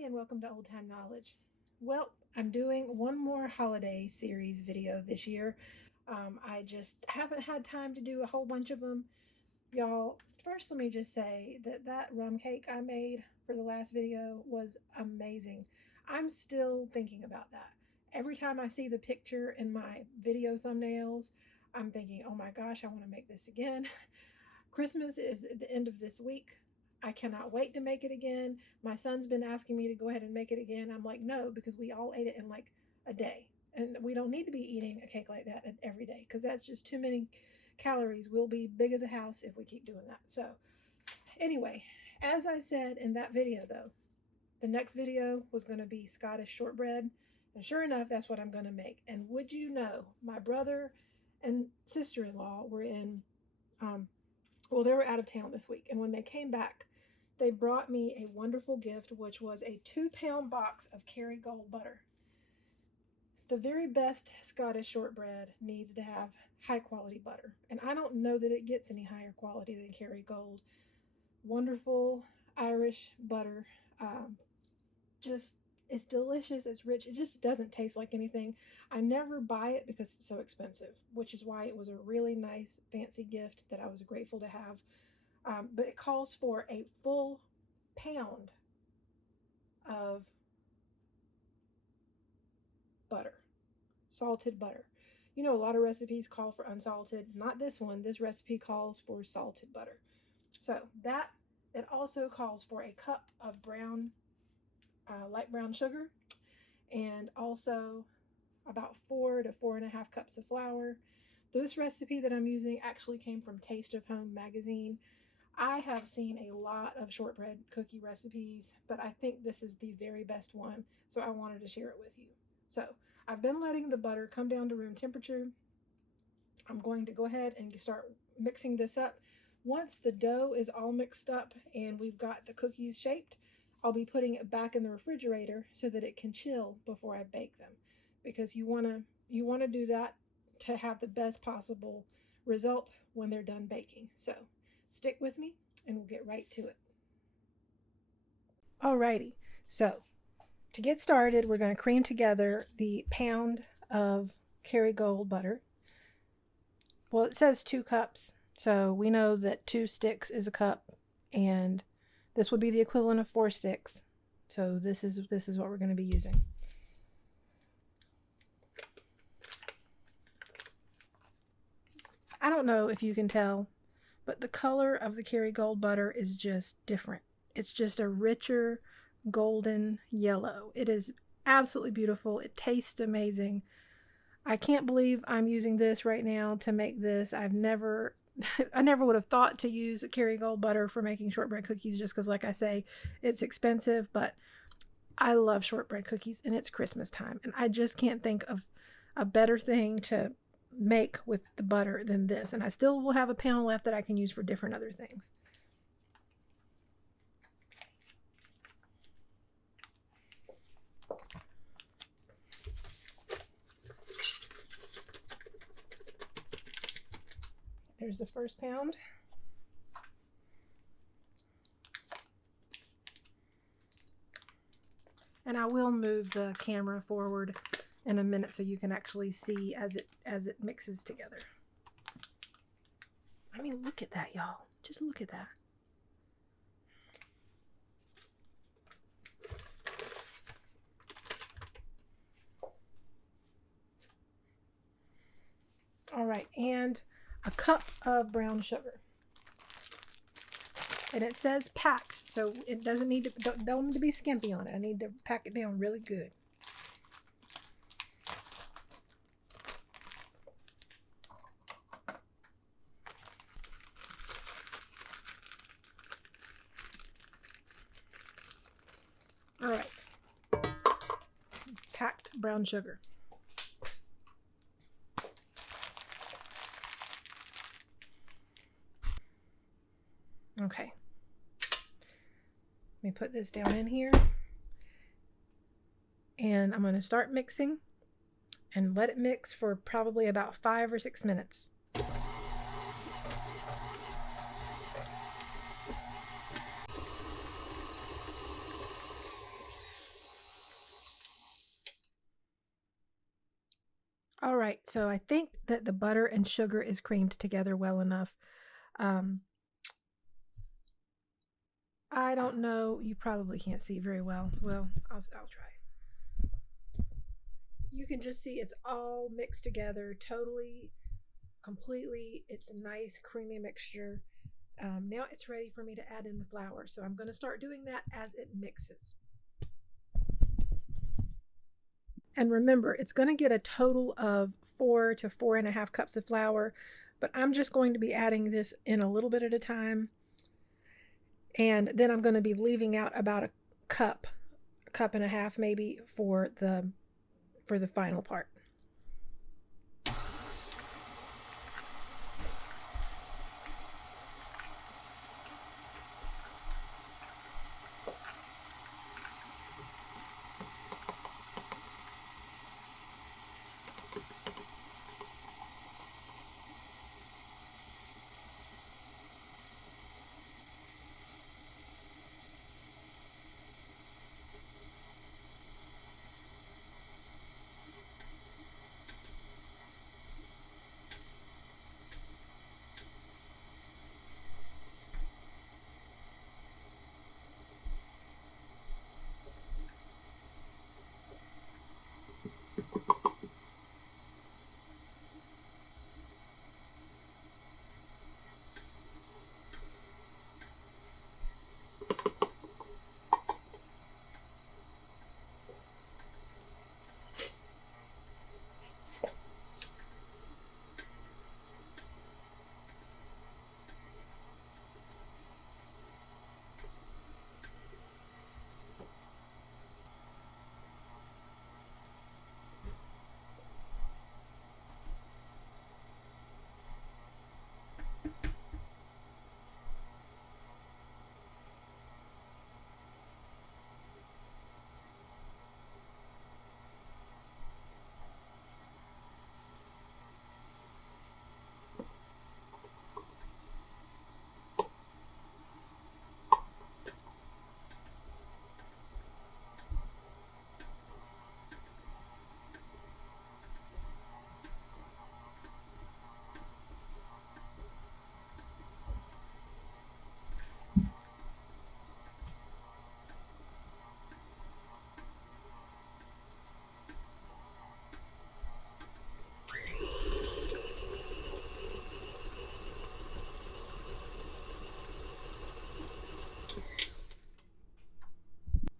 Hey, and welcome to Old Time Knowledge. Well, I'm doing one more holiday series video this year. I just haven't had time to do a whole bunch of them. Y'all, first let me just say that rum cake I made for the last video was amazing. I'm still thinking about that. Every time I see the picture in my video thumbnails, I'm thinking, oh my gosh, I want to make this again. Christmas is at the end of this week. I cannot wait to make it again. My son's been asking me to go ahead and make it again. I'm like, no, because we all ate it in like a day. And we don't need to be eating a cake like that every day because that's just too many calories. We'll be big as a house if we keep doing that. So, anyway, as I said in that video, though, the next video was going to be Scottish shortbread. And sure enough, that's what I'm going to make. And would you know, my brother and sister in law were they were out of town this week. And when they came back, they brought me a wonderful gift, which was a 2-pound box of Kerrygold butter. The very best Scottish shortbread needs to have high quality butter. And I don't know that it gets any higher quality than Kerrygold. Wonderful Irish butter. It's delicious, it's rich, it just doesn't taste like anything. I never buy it because it's so expensive, which is why it was a really nice, fancy gift that I was grateful to have. But it calls for a full pound of butter, salted butter. You know, a lot of recipes call for unsalted. Not this one. This recipe calls for salted butter. So it also calls for a cup of light brown sugar, and also about 4 to 4.5 cups of flour. This recipe that I'm using actually came from Taste of Home magazine. I have seen a lot of shortbread cookie recipes, but I think this is the very best one, so I wanted to share it with you. So I've been letting the butter come down to room temperature. I'm going to go ahead and start mixing this up. Once the dough is all mixed up and we've got the cookies shaped, I'll be putting it back in the refrigerator so that it can chill before I bake them, because you want to do that to have the best possible result when they're done baking. So stick with me and we'll get right to it. Alrighty, so to get started, we're going to cream together the pound of Kerrygold butter. Well, it says 2 cups, so we know that 2 sticks is a cup, and this would be the equivalent of 4 sticks. So this is what we're going to be using. I don't know if you can tell, but the color of the Kerrygold butter is just different. It's just a richer golden yellow. It is absolutely beautiful. It tastes amazing. I can't believe I'm using this right now to make this. I never would have thought to use Kerrygold butter for making shortbread cookies just because, like I say, it's expensive, but I love shortbread cookies and it's Christmas time. And I just can't think of a better thing to make with the butter than this. And I still will have a pound left that I can use for different other things. There's the first pound. And I will move the camera forward in a minute so you can actually see as it mixes together. I mean, look at that, y'all. Just look at that. All right, and a cup of brown sugar. And it says packed, so it doesn't need to, don't need to be skimpy on it. I need to pack it down really good. All right, packed brown sugar. Okay, let me put this down in here, and I'm going to start mixing and let it mix for probably about 5 or 6 minutes. All right, so I think that the butter and sugar is creamed together well enough. Um, I don't know. You probably can't see very well. Well, I'll try. You can just see it's all mixed together, totally, completely. It's a nice creamy mixture. Now it's ready for me to add in the flour. So I'm going to start doing that as it mixes. And remember, it's going to get a total of 4 to 4.5 cups of flour, but I'm just going to be adding this in a little bit at a time. And then I'm going to be leaving out about a cup and a half maybe for the final part.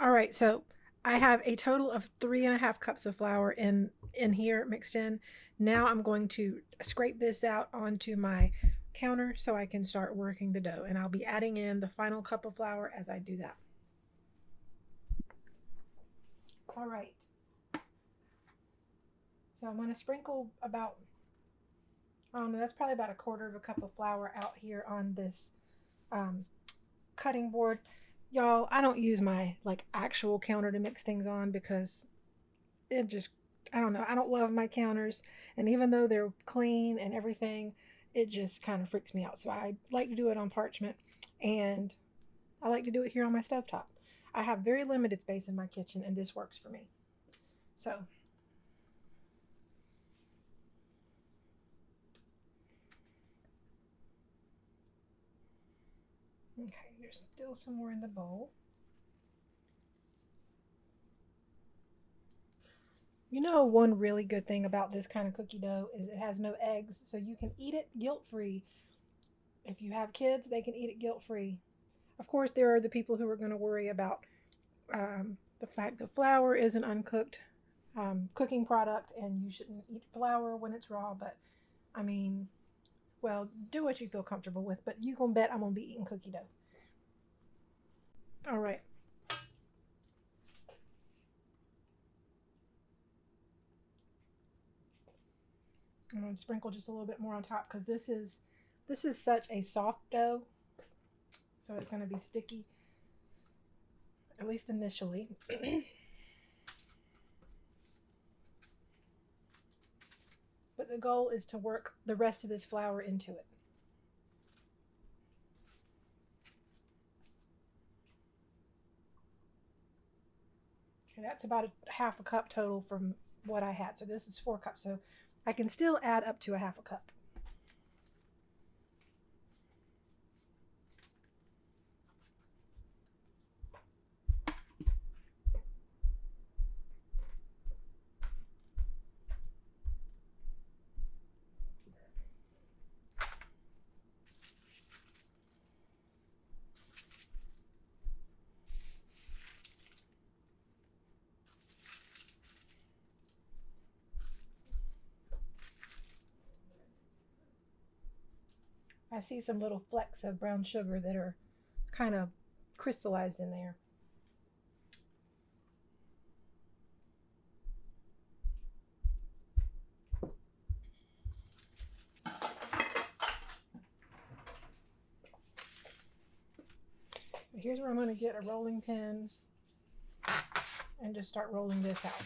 All right, so I have a total of 3.5 cups of flour in here mixed in. Now I'm going to scrape this out onto my counter so I can start working the dough, and I'll be adding in the final cup of flour as I do that. All right, so I'm going to sprinkle about, I don't know, that's probably about 1/4 cup of flour out here on this um, cutting board. Y'all, I don't use my like actual counter to mix things on because it just, I don't know, I don't love my counters, and even though they're clean and everything, it just kind of freaks me out. So I like to do it on parchment, and I like to do it here on my stovetop. I have very limited space in my kitchen, and this works for me. So okay, there's still some more in the bowl. You know, one really good thing about this kind of cookie dough is it has no eggs, so you can eat it guilt free. If you have kids, they can eat it guilt free. Of course, there are the people who are going to worry about the fact that flour is an uncooked cooking product and you shouldn't eat flour when it's raw. But I mean, well, do what you feel comfortable with. But you can bet I'm going to be eating cookie dough. All right. I'm going to sprinkle just a little bit more on top because this is such a soft dough, so it's going to be sticky, at least initially. But the goal is to work the rest of this flour into it. Okay, that's about 1/2 cup total from what I had. So this is 4 cups. So I can still add up to 1/2 cup. I see some little flecks of brown sugar that are kind of crystallized in there. Here's where I'm going to get a rolling pin and just start rolling this out.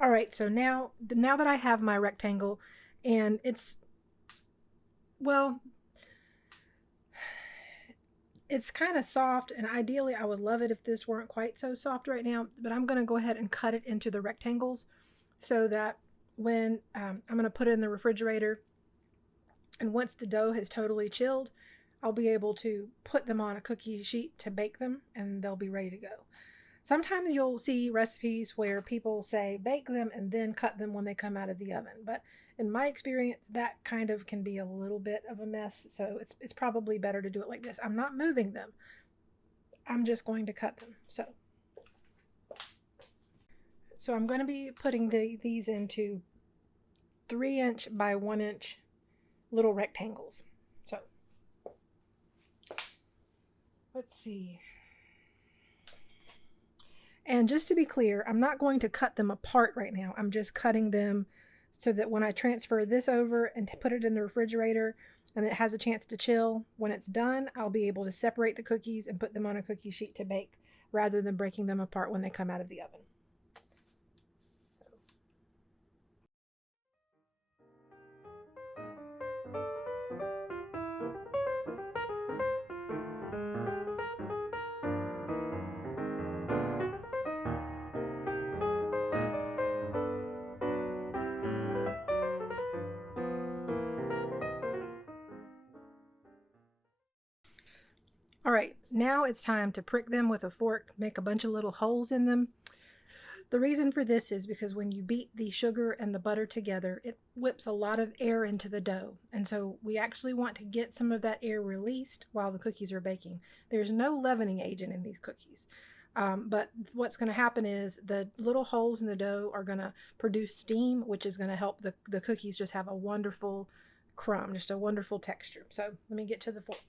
All right, so now that I have my rectangle, and well, it's kind of soft, and ideally I would love it if this weren't quite so soft right now, but I'm going to go ahead and cut it into the rectangles so that when I'm going to put it in the refrigerator, and once the dough has totally chilled, I'll be able to put them on a cookie sheet to bake them, and they'll be ready to go. Sometimes you'll see recipes where people say bake them and then cut them when they come out of the oven. But in my experience, that kind of can be a little bit of a mess. So it's probably better to do it like this. I'm not moving them. I'm just going to cut them. So I'm going to be putting these into 3-inch by 1-inch little rectangles. So let's see. And just to be clear, I'm not going to cut them apart right now. I'm just cutting them so that when I transfer this over and put it in the refrigerator and it has a chance to chill, when it's done, I'll be able to separate the cookies and put them on a cookie sheet to bake rather than breaking them apart when they come out of the oven. All right, now it's time to prick them with a fork, make a bunch of little holes in them. The reason for this is because when you beat the sugar and the butter together, it whips a lot of air into the dough. And so we actually want to get some of that air released while the cookies are baking. There's no leavening agent in these cookies. But what's going to happen is the little holes in the dough are going to produce steam, which is going to help the cookies just have a wonderful crumb, just a wonderful texture. So let me get to the fork.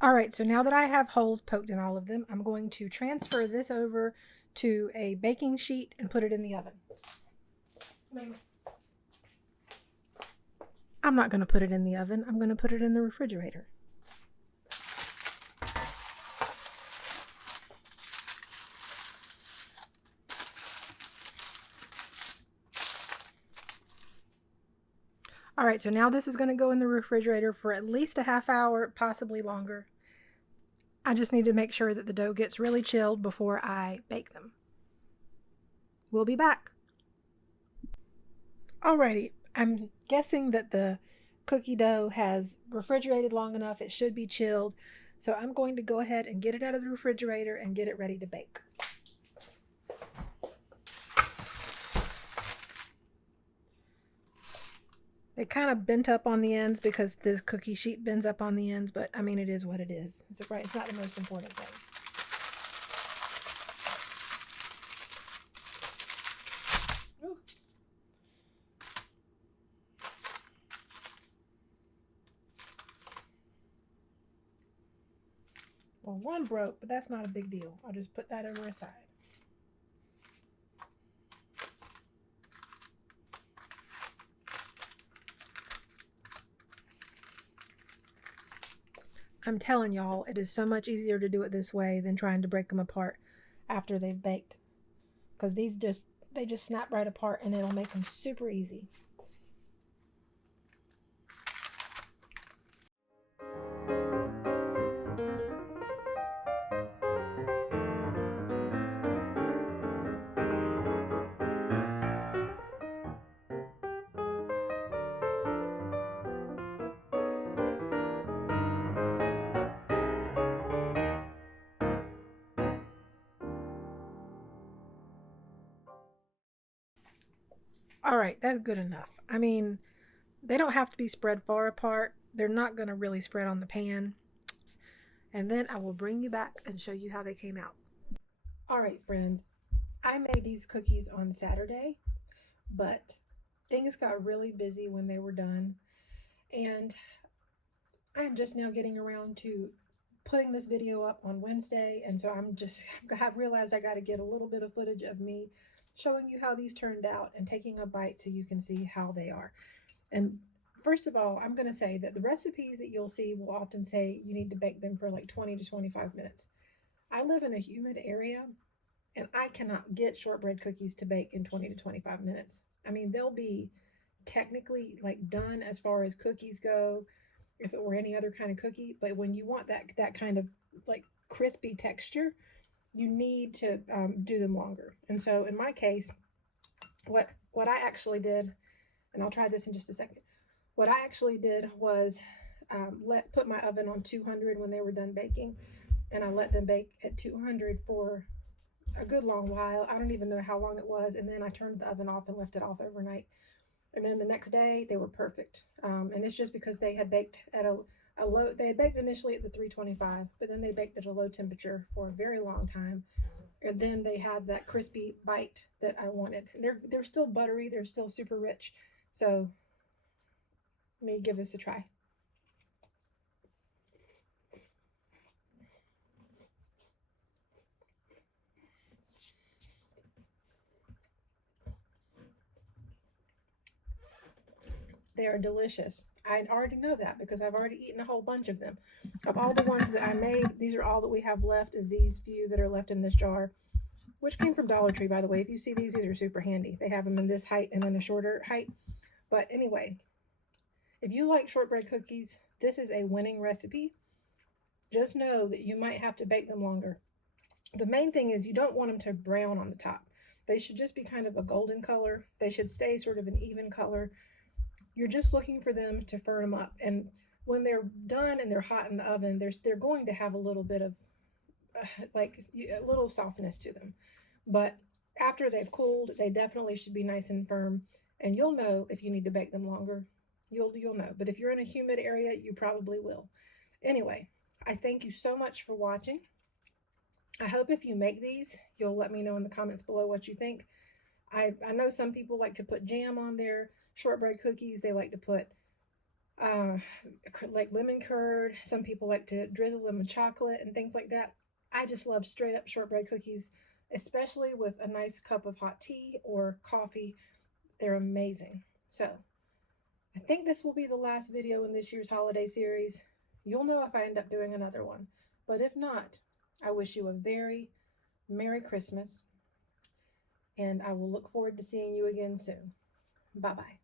All right, so now that I have holes poked in all of them, I'm going to transfer this over to a baking sheet and put it in the oven. I'm not going to put it in the oven. I'm going to put it in the refrigerator. All right, so now this is going to go in the refrigerator for at least a half hour, possibly longer. I just need to make sure that the dough gets really chilled before I bake them. We'll be back. Alrighty, I'm guessing that the cookie dough has refrigerated long enough. It should be chilled. So I'm going to go ahead and get it out of the refrigerator and get it ready to bake. It kind of bent up on the ends because this cookie sheet bends up on the ends, but I mean, it is what it is. It's right. It's not the most important thing. Ooh. Well, one broke, but that's not a big deal. I'll just put that over aside. I'm telling y'all, it is so much easier to do it this way than trying to break them apart after they've baked. Because they just snap right apart and it'll make them super easy. All right, that's good enough. I mean, they don't have to be spread far apart. They're not going to really spread on the pan. And then I will bring you back and show you how they came out. All right, friends, I made these cookies on Saturday, but things got really busy when they were done. And I am just now getting around to putting this video up on Wednesday. And so I've realized I got to get a little bit of footage of me showing you how these turned out and taking a bite so you can see how they are. And first of all, I'm going to say that the recipes that you'll see will often say you need to bake them for like 20 to 25 minutes. I live in a humid area and I cannot get shortbread cookies to bake in 20 to 25 minutes. I mean, they'll be technically like done as far as cookies go if it were any other kind of cookie, but when you want that kind of like crispy texture, you need to do them longer. And so in my case, what I actually did, and I'll try this in just a second. What I actually did was put my oven on 200 when they were done baking, and I let them bake at 200 for a good long while. I don't even know how long it was, and then I turned the oven off and left it off overnight. And then the next day they were perfect, and it's just because they had baked at a low. They had baked initially at the 325, but then they baked at a low temperature for a very long time, and then they had that crispy bite that I wanted. They're still buttery. They're still super rich. So let me give this a try. They are delicious. I already know that because I've already eaten a whole bunch of them. Of all the ones that I made, these are all that we have left is these few that are left in this jar, which came from Dollar Tree, by the way. If you see these are super handy. They have them in this height and then a shorter height. But anyway, if you like shortbread cookies, this is a winning recipe. Just know that you might have to bake them longer. The main thing is you don't want them to brown on the top. They should just be kind of a golden color. They should stay sort of an even color. You're just looking for them to firm up. And when they're done and they're hot in the oven, they're going to have a little bit of like a little softness to them. But after they've cooled, they definitely should be nice and firm. And you'll know if you need to bake them longer. You'll know. But if you're in a humid area, you probably will. Anyway, I thank you so much for watching. I hope if you make these, you'll let me know in the comments below what you think. I know some people like to put jam on their shortbread cookies. They like to put like lemon curd. Some people like to drizzle them with chocolate and things like that. I just love straight up shortbread cookies, especially with a nice cup of hot tea or coffee. They're amazing. So I think this will be the last video in this year's holiday series. You'll know if I end up doing another one. But if not, I wish you a very Merry Christmas, and I will look forward to seeing you again soon. Bye-bye.